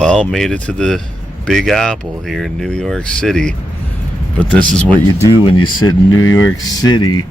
Well, made it to the Big Apple here in New York City. But this is what you do when you sit in New York City.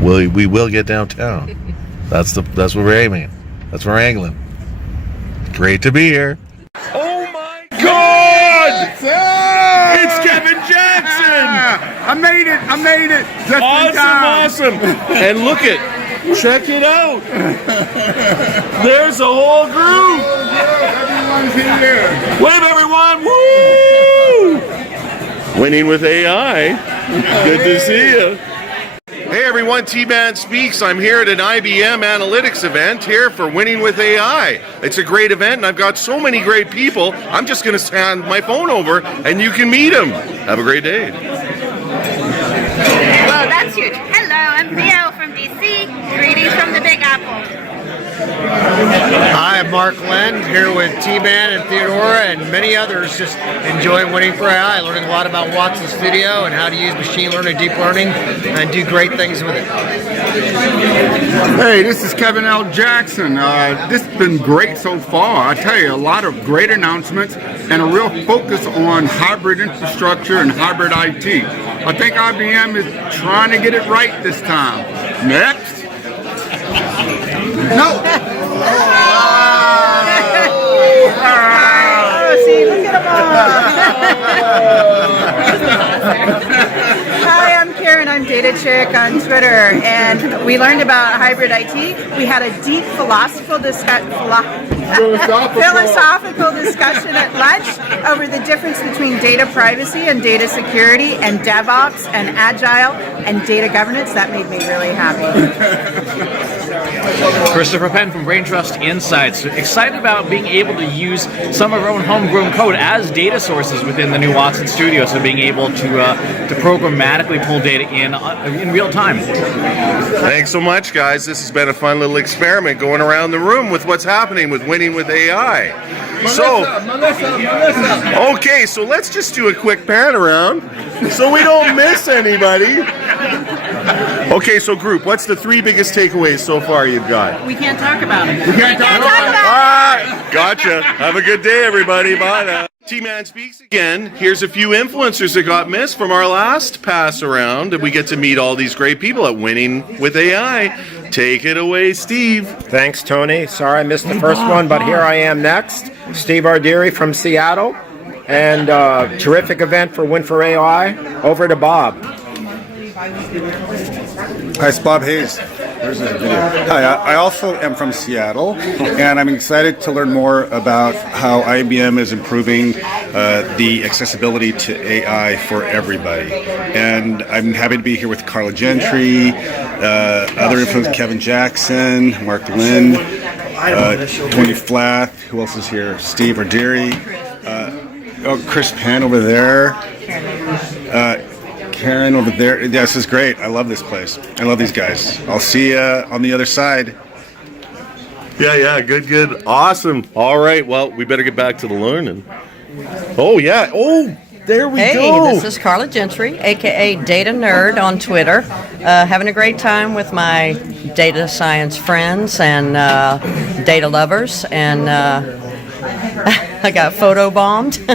We will get downtown. That's what we're aiming at. That's what we're angling. Great to be here. Oh my God! It's Kevin Jackson! I made it! Just Awesome! And look check it out! There's a whole group! Everyone's here! Wave everyone! Woo! Winning with AI. Good to see you. Hey everyone, T-Man Speaks. I'm here at an IBM Analytics event here for Winning with AI. It's a great event and I've got so many great people. I'm just going to hand my phone over and you can meet them. Have a great day. Well, that's huge. Hello, I'm Theo from DC. Greetings from the Big Apple. Hi, I'm Mark Lend here with T-Man and Theodora and many others just enjoying Winning for AI, learning a lot about Watson Studio and how to use machine learning, deep learning, and do great things with it. Hey, this is Kevin L. Jackson. This has been great so far. I tell you, a lot of great announcements and a real focus on hybrid infrastructure and hybrid IT. I think IBM is trying to get it right this time. Next. No. Oh, see, look at them all. Hi, I'm Karen. I'm Data Chick on Twitter, and we learned about hybrid IT. We had a deep philosophical discussion at lunch over the difference between data privacy and data security, and DevOps and Agile and data governance. That made me really happy. Christopher Penn from Brain Trust Insights. Excited about being able to use some of our own homegrown code as data sources within the new Watson Studio, so being able to programmatically pull data in real time. Thanks so much, guys. This has been a fun little experiment going around the room with what's happening with Winning with AI. Melissa. Okay, so let's just do a quick pan around so we don't miss anybody. Okay, so group, what's the 3 biggest takeaways so far you've got? We can't talk about it. We can't talk about it. All right, gotcha. Have a good day, everybody. Bye now. T-Man Speaks again. Here's a few influencers that got missed from our last pass around, and we get to meet all these great people at Winning with AI. Take it away, Steve. Thanks, Tony. Sorry I missed the first one, but here I am next. Steve Ardie from Seattle, and terrific event for Win for AI. Over to Bob. Hi, it's Bob Hayes. There's this video. Hi, I also am from Seattle, and I'm excited to learn more about how IBM is improving the accessibility to AI for everybody. And I'm happy to be here with Carla Gentry, other influencers, Kevin Jackson, Mark Lind, Tony Flath. Who else is here? Steve Ardie, Chris Penn over there. Karen over there. Yeah, this is great. I love this place. I love these guys. I'll see you on the other side. Yeah, good. Awesome. All right, well, we better get back to the learning. Oh, yeah. Oh, there we go. Hey, this is Carla Gentry, a.k.a. Data Nerd on Twitter. Having a great time with my data science friends and data lovers, and I got photobombed.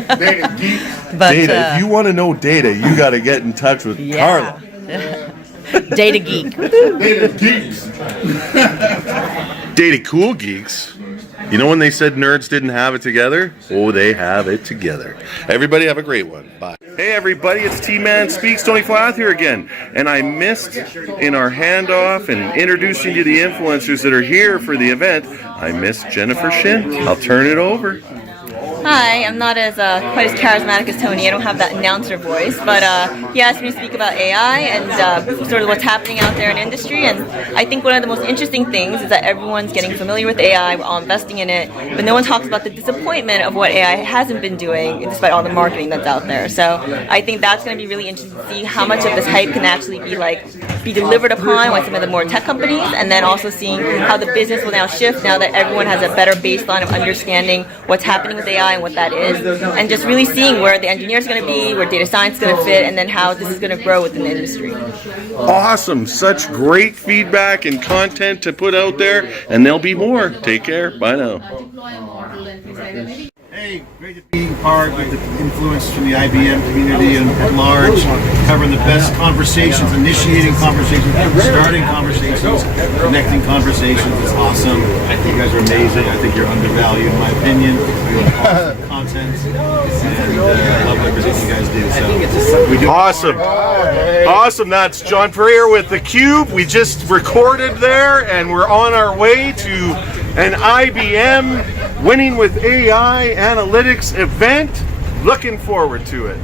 But, data. If you want to know data, you got to get in touch with Carla. Data geek. Data geeks. Data cool geeks. You know when they said nerds didn't have it together? Oh, they have it together. Everybody have a great one. Bye. Hey everybody, it's T-Man Speaks, Tony Flath here again. And I missed in our handoff and introducing you to the influencers that are here for the event, I missed Jennifer Shin. I'll turn it over. Hi, I'm not as quite as charismatic as Tony. I don't have that announcer voice, but he asked me to speak about AI and sort of what's happening out there in industry. And I think one of the most interesting things is that everyone's getting familiar with AI, we're all investing in it, but no one talks about the disappointment of what AI hasn't been doing despite all the marketing that's out there. So I think that's going to be really interesting to see how much of this hype can actually be delivered upon by some of the more tech companies, and then also seeing how the business will now shift now that everyone has a better baseline of understanding what's happening with AI demystifying what that is, and just really seeing where the engineer is going to be, where data science is going to fit, and then how this is going to grow within the industry. Awesome. Such great feedback and content to put out there, and there'll be more. Take care. Bye now. Hey, great to be part of the influence from the IBM community and at large, covering the best conversations, initiating conversations, starting conversations, connecting conversations. It's awesome. I think you guys are amazing. I think you're undervalued, in my opinion. You have awesome content, and I love everything you guys do. So we do Awesome. Awesome. That's John Furrier with theCUBE. We just recorded there, and we're on our way to an IBM Winning with AI Analytics event. Looking forward to it.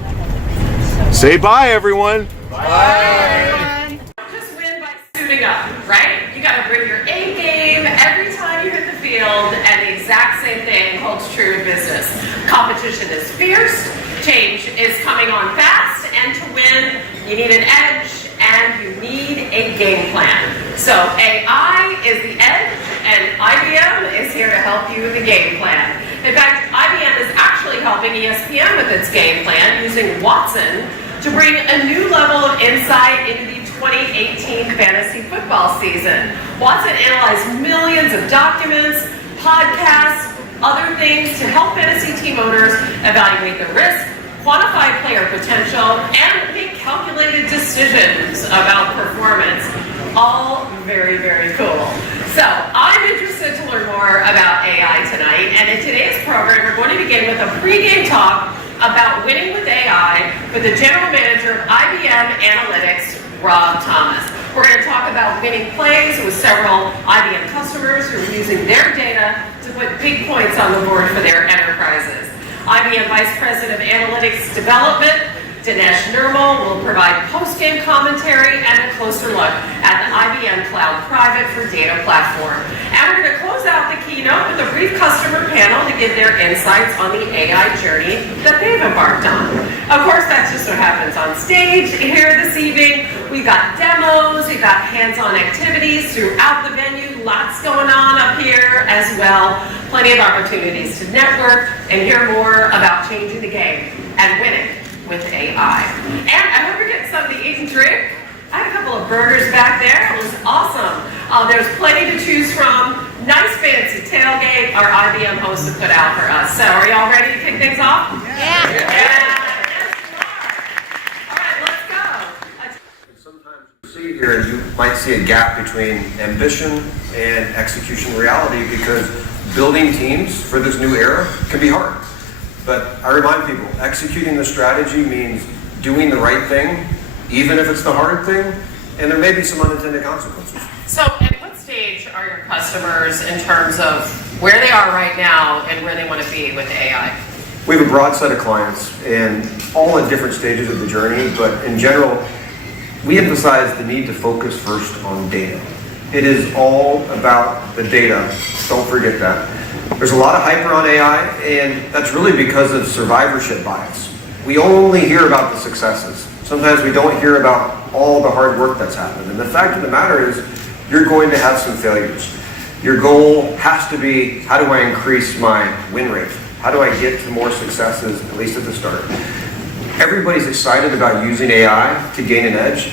Say bye, everyone. Bye. Just win by suiting up, right? You got to bring your A game every time you hit the field, and the exact same thing holds true in business. Competition is fierce, change is coming on fast, and to win, you need an edge, and you need a game plan. So AI is the edge, and IBM is here to help you with the game plan. In fact, IBM is actually helping ESPN with its game plan using Watson to bring a new level of insight into the 2018 fantasy football season. Watson analyzed millions of documents, podcasts, other things to help fantasy team owners evaluate the risk, quantify player potential, and make calculated decisions about performance. All very, very cool. So I'm interested to learn more about AI tonight, and in today's program we're going to begin with a pregame talk about winning with AI with the General Manager of IBM Analytics, Rob Thomas. We're going to talk about winning plays with several IBM customers who are using their data to put big points on the board for their enterprises. IBM Vice President of Analytics Development, Dinesh Nirmal, will provide post-game commentary and a closer look at the IBM Cloud Private for Data Platform. And we're going to close out the keynote with a brief customer panel to give their insights on the AI journey that they've embarked on. Of course, that's just what happens on stage here this evening. We've got demos, we've got hands-on activities throughout the venue, lots going on up here as well. Plenty of opportunities to network and hear more about changing the game and winning with AI. And I hope you're getting something to eat and drink. I had a couple of burgers back there. It was awesome. There's plenty to choose from. Nice fancy tailgate our IBM hosts have put out for us. So are y'all ready to kick things off? Yeah. Yes, all right, let's go. Sometimes you see here, you might see a gap between ambition and execution reality, because building teams for this new era can be hard. But I remind people, executing the strategy means doing the right thing, even if it's the hard thing, and there may be some unintended consequences. So at what stage are your customers in terms of where they are right now and where they want to be with AI? We have a broad set of clients, and all at different stages of the journey, but in general, we emphasize the need to focus first on data. It is all about the data. Don't forget that. There's a lot of hype around AI, and that's really because of survivorship bias. We only hear about the successes. Sometimes we don't hear about all the hard work that's happened. And the fact of the matter is, you're going to have some failures. Your goal has to be, how do I increase my win rate? How do I get to more successes, at least at the start? Everybody's excited about using AI to gain an edge.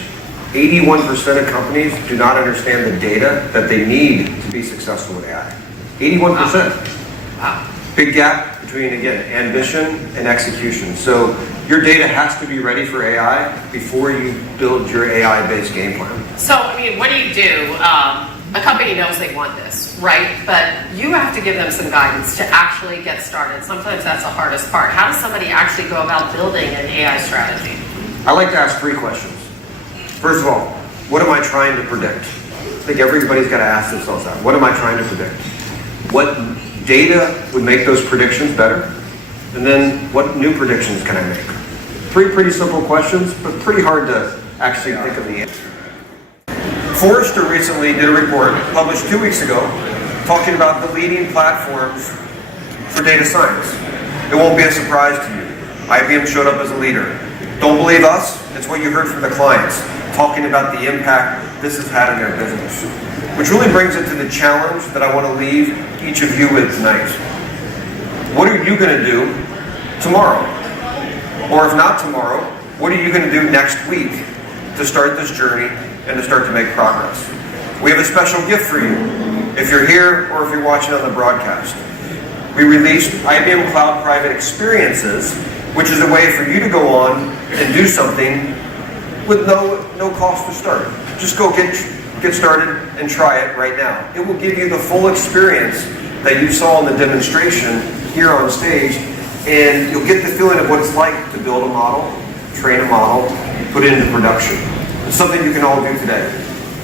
81% of companies do not understand the data that they need to be successful with AI. 81%. Wow. Big gap between, again, ambition and execution. So your data has to be ready for AI before you build your AI-based game plan. So, I mean, what do you do? A company knows they want this, right? But you have to give them some guidance to actually get started. Sometimes that's the hardest part. How does somebody actually go about building an AI strategy? I like to ask 3 questions. First of all, what am I trying to predict? I think everybody's got to ask themselves that. What am I trying to predict? What data would make those predictions better? And then what new predictions can I make? 3 pretty simple questions, but pretty hard to actually think of the answer. Forrester recently did a report published 2 weeks ago talking about the leading platforms for data science. It won't be a surprise to you. IBM showed up as a leader. Don't believe us? It's what you heard from the clients talking about the impact this has had in their business. Which really brings it to the challenge that I want to leave each of you with tonight. what are you going to do tomorrow? Or if not tomorrow, what are you going to do next week to start this journey and to start to make progress? We have a special gift for you if you're here or if you're watching on the broadcast. We released IBM Cloud Private Experiences, which is a way for you to go on and do something with no cost to start. Just go get started and try it right now. It will give you the full experience that you saw in the demonstration here on stage, and you'll get the feeling of what it's like to build a model, train a model, put it into production. It's something you can all do today.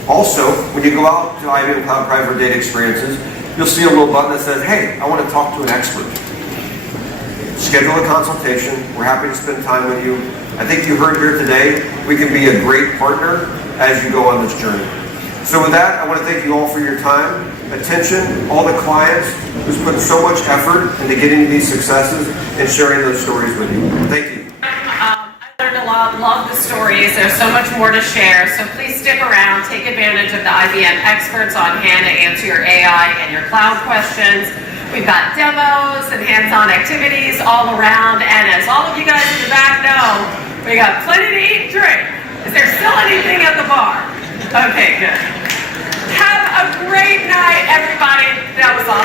Also, when you go out to IBM Cloud Private Data Experiences, you'll see a little button that says, hey, I want to talk to an expert. Schedule a consultation. We're happy to spend time with you. I think you heard here today, we can be a great partner as you go on this journey. So with that, I want to thank you all for your time, attention, all the clients who's put so much effort into getting these successes and sharing those stories with you. Thank you. I learned a lot, love the stories. There's so much more to share, so please stick around, take advantage of the IBM experts on hand to answer your AI and your cloud questions. We've got demos and hands-on activities all around, and as all of you guys in the back know, we got plenty to eat and drink. Is there still anything at the bar? Okay, good. Have a great night, everybody. That was awesome.